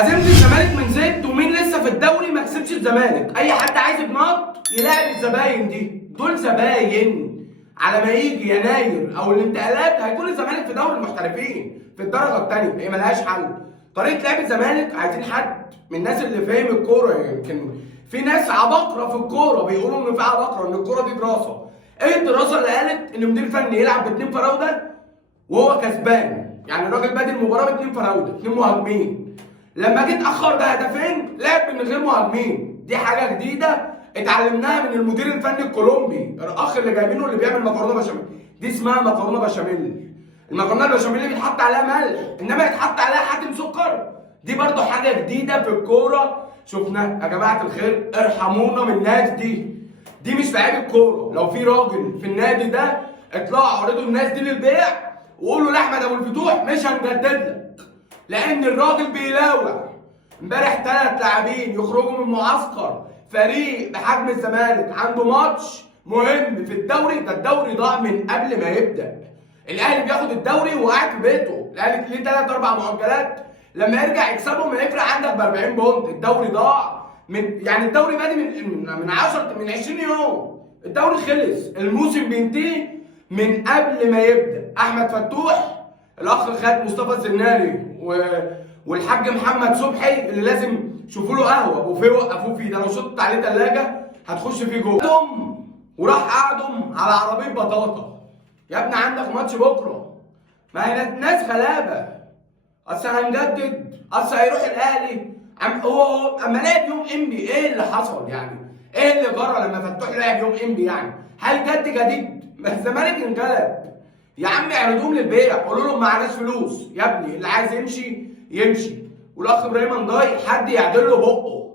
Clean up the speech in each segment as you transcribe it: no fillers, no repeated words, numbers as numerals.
هزيمة الزمالك من زد ومين لسه في الدوري ما كسبش الزمالك. اي حد عايز يتنط يلاعب الزباين دول زباين. على ما يجي يناير او الانتقالات هيكون الزمالك في دوري المحترفين في الدرجه الثانيه، هي ملهاش حل. طريقه لعب الزمالك عايزين حد من الناس اللي فاهم الكوره. يمكن في ناس عباقره في الكوره بيقولوا ان في عباقره، ان الكوره دي دراسه. ايه الدراسه اللي قالت ان مدير فني يلعب باثنين فراوده وهو كسبان؟ يعني الراجل بادئ المباراه باثنين فراوده، اثنين مهاجمين. لما جيت اخر ده هدفين لعب من غير مهاجمين. دي حاجه جديده اتعلمناها من المدير الفني الكولومبي، الاخ اللي جايبينه اللي بيعمل مكرونه بشاميل. دي اسمها مكرونه بشاميل. المكرونه البشاميل اللي بيتحط عليها ملح، انما يتحط عليها حاتم سكر. دي برضو حاجه جديده في الكوره شفناها. يا جماعه الخير ارحمونا من الناس دي مش لعيب الكوره. لو في راجل في النادي ده اطلعوا عرضوا الناس دي للبيع وقولوا لاحمد ابو الفتوح مش هنجدد لك، لان الراجل بيلاوع. امبارح 3 لاعبين يخرجوا من معسكر فريق بحجم الزمالك عنده ماتش مهم في الدوري. ده الدوري ضاع من قبل ما يبدا. الاهلي بياخد الدوري وقاعد في بيته. الاهلي ليه 3 4 مؤجلات، لما يرجع يكسبهم هيفرق عندك ب 40 بونت. الدوري ضاع يعني الدوري بادئ من 20 يوم. الدوري خلص، الموسم بينتهي من قبل ما يبدا. احمد فتوح الاخ خد مصطفى الزناري والحاج محمد صبحي اللي لازم شوفوا له قهوه وفيه وقفوه فيه. ده لو شطت عليه ثلاجه هتخش فيه جوه. وراح قعدهم على عربيه بطاطا. يا ابني عندك ماتش بكره. ما هي ناس غلابه. اصل هنجدد، اصل هيروح الاهلي. هو اما لعب يوم انبي ايه اللي حصل يعني؟ ايه اللي جرى لما فتوح لعب يوم انبي يعني؟ هل جديد؟ ما الزمالك انقلب. يا عم اعرضوهم للبيع، قولوا لهم معناش فلوس. يا ابني اللي عايز يمشي. والاخ ابراهيم انضاي حد يعدل له بقه.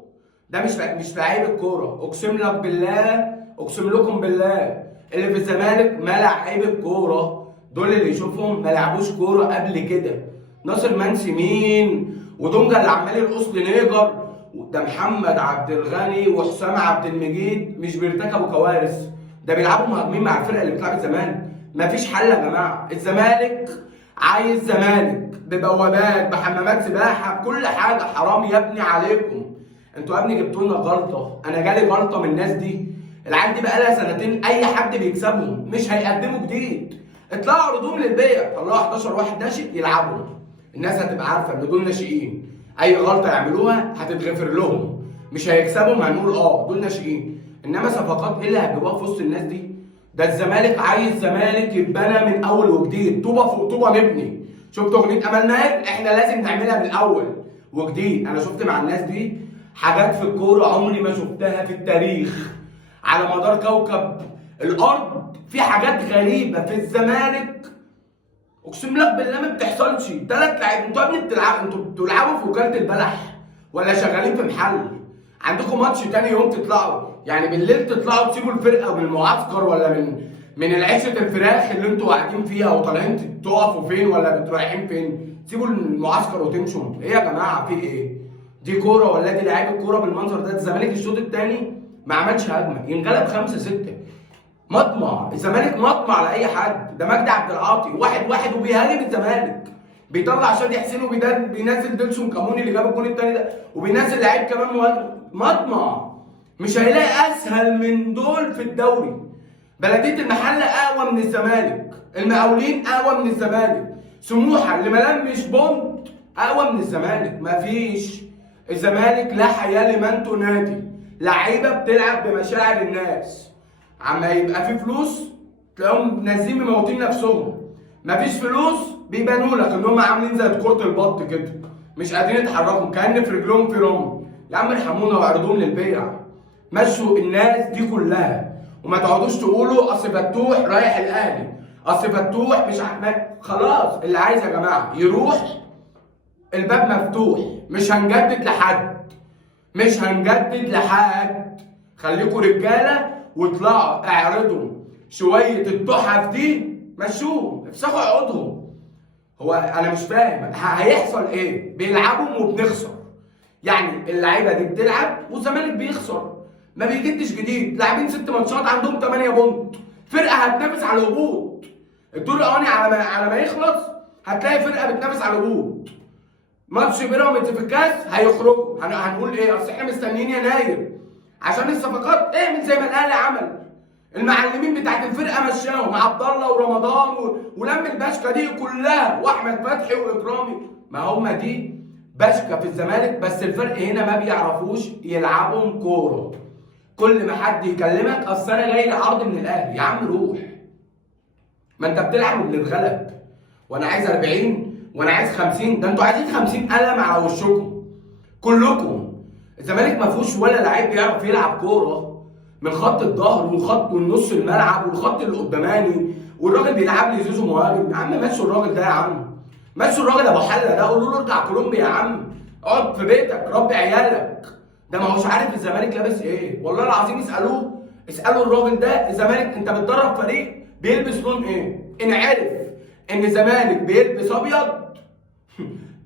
ده مش لعيب الكوره. اقسم لك بالله، اقسم لكم بالله اللي في الزمالك ما لعيب الكوره. دول اللي يشوفهم ما لعبوش كوره قبل كده. ناصر منسي مين؟ ودونجا اللي عمال يرقص لي نيجر. ده محمد عبد الغني وحسام عبد المجيد مش بيرتكبوا كوارث، ده بيلعبوا مهاجمين مع الفرقه اللي بتلعب الزمالك. مفيش حل يا جماعه. الزمالك عايز زمالك ببوابات بحمامات سباحه بكل حاجه. حرام يا ابني عليكم. انتوا يا ابني جبتوا لنا غلطه. انا جالي غلطه من الناس دي. العيال دي بقى لها سنتين اي حد بيكسبهم، مش هيقدموا جديد. اطلعوا عرضوهم للبيع، طلعوا 11 واحد ناشئ يلعبوا. الناس هتبقى عارفه ان دول ناشئين، اي غلطه يعملوها هتتغفر لهم. مش هيكسبهم هنقول دول ناشئين، انما صفقات ايه اللي هتجيبوها في وسط الناس دي؟ ده الزمالك عايز زمالك يتبنى من اول وجديد، طوبه فوق طوبه نبني. شفت اغنيه امل ناهد؟ احنا لازم نعملها من الاول وجديد. انا شفت مع الناس دي حاجات في الكوره عمري ما شفتها في التاريخ على مدار كوكب الارض. في حاجات غريبه في الزمالك اقسم لك بالله ما بتحصلش. 3 لاعبين. انتوا يا ابني بتلعبوا في وكاله البلح ولا شغالين في محل؟ عندكم ماتش تاني يوم تطلعوا، يعني بالليل تطلعوا تسيبوا الفرقه من المعسكر ولا من العيشه الفراخ اللي انتوا قاعدين فيها وطالعين تقفوا فين ولا رايحين فين؟ تسيبوا المعسكر وتمشوا. ايه يا جماعه في ايه؟ دي كوره ولا دي لعيبه كوره بالمنظر ده؟ الزمالك الشوط الثاني ما عملش هجمه ينغلب 5-6. مطمع الزمالك، مطمع لاي حد. ده مجدي عبد العاطي 1-1 وبيهاجم الزمالك، بيطلع شادي حسين وبينزل ديلسون كاموني اللي جاب الجون الثاني ده، وبينزل لعيب كمان مهاجم. مطمع. مش هيلاقي اسهل من دول في الدوري. بلديه المحله اقوى من الزمالك، المقاولين اقوى من الزمالك، سموحه اللي ملمش بونت اقوى من الزمالك. مفيش. الزمالك لا حياه لمن تنادي. لعيبه بتلعب بمشاعر الناس. عما يبقى في فلوس تلاقيهم نازلين مموتين نفسهم. مفيش فلوس بيبانوا لك ان هم عاملين زي كرة البط كده، مش قادرين يتحركوا كأن في رجلهم في رمل. يا عم ارحمونا واعرضوهم للبيع. مشوا الناس دي كلها وما تقعدوش تقولوا اصل فتوح رايح الاهلي، اصل فتوح مش خلاص. اللي عايز يا جماعه يروح، الباب مفتوح. مش هنجدد لحد، مش هنجدد لحد. خليكوا رجاله واطلعوا اعرضوا شويه التحف دي. مشوهم افسخوا عقودهم. هو انا مش فاهم هيحصل ايه؟ بيلعبوا وبنخسر. يعني اللعيبه دي بتلعب والزمالك بيخسر، ما بيجدش جديد. لاعبين 6 ماتشات عندهم 8 بونت. فرقه هتنافس على الهبوط. الدور الاولاني على ما يخلص هتلاقي فرقه بتنافس على الهبوط. ماتش بيراميدز في الكاس هيخرجوا، هنقول ايه؟ اصل احنا مستنيين يناير عشان الصفقات. اعمل زي ما الاهلي عمل، المعلمين بتاعت الفرقه مشاهم عبد الله ورمضان ولم البشكه دي كلها واحمد فتحي واكرامي. ما هم دي بشكه في الزمالك، بس الفرق هنا ما بيعرفوش يلعبوا كوره. كل ما حد يكلمك اصل انا جاي لي عرض من الاهلي، يا عم روح، ما انت بتلعب وبنتغلب، وانا عايز 40 وانا عايز 50، ده انتوا عايزين 50 قلم على وشكم كلكم. الزمالك ما فيهوش ولا لعيب بيعرف يلعب كوره من خط الظهر وخط والنص الملعب والخط اللي قداماني، والراجل بيلعب لي زيزو مهاجم. يا عم مشوا الراجل ده، يا عم مشوا الراجل ابو حله ده، قولوا له ارجع كولومبيا يا عم، اقعد في بيتك ربي عيالك. ده ما هوش عارف الزمالك لابس ايه، والله العظيم اسالوه، اسالوا الراجل ده الزمالك انت بتدرب فريق بيلبس لون ايه؟ ان عرف ان الزمالك بيلبس ابيض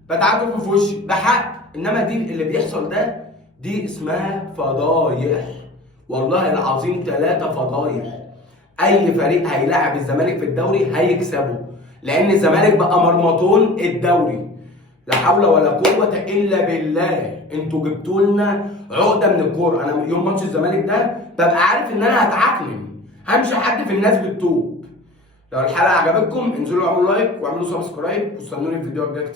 فتعالوا في وشي بحق. انما دي اللي بيحصل ده دي اسمها فضايح، والله العظيم 3 فضايح. اي فريق هيلاعب الزمالك في الدوري هيكسبه، لان الزمالك بقى مرمطون الدوري. لا حول ولا قوه الا بالله. انتوا جبتوا لنا عقده من الكوره. انا يوم ماتش الزمالك ده ببقى عارف ان انا هتعكنن، همشي حد في الناس بالطوب. لو الحلقه عجبتكم انزلوا اعملوا لايك واعملوا سبسكرايب واستنوني في فيديوهات جايه كتير.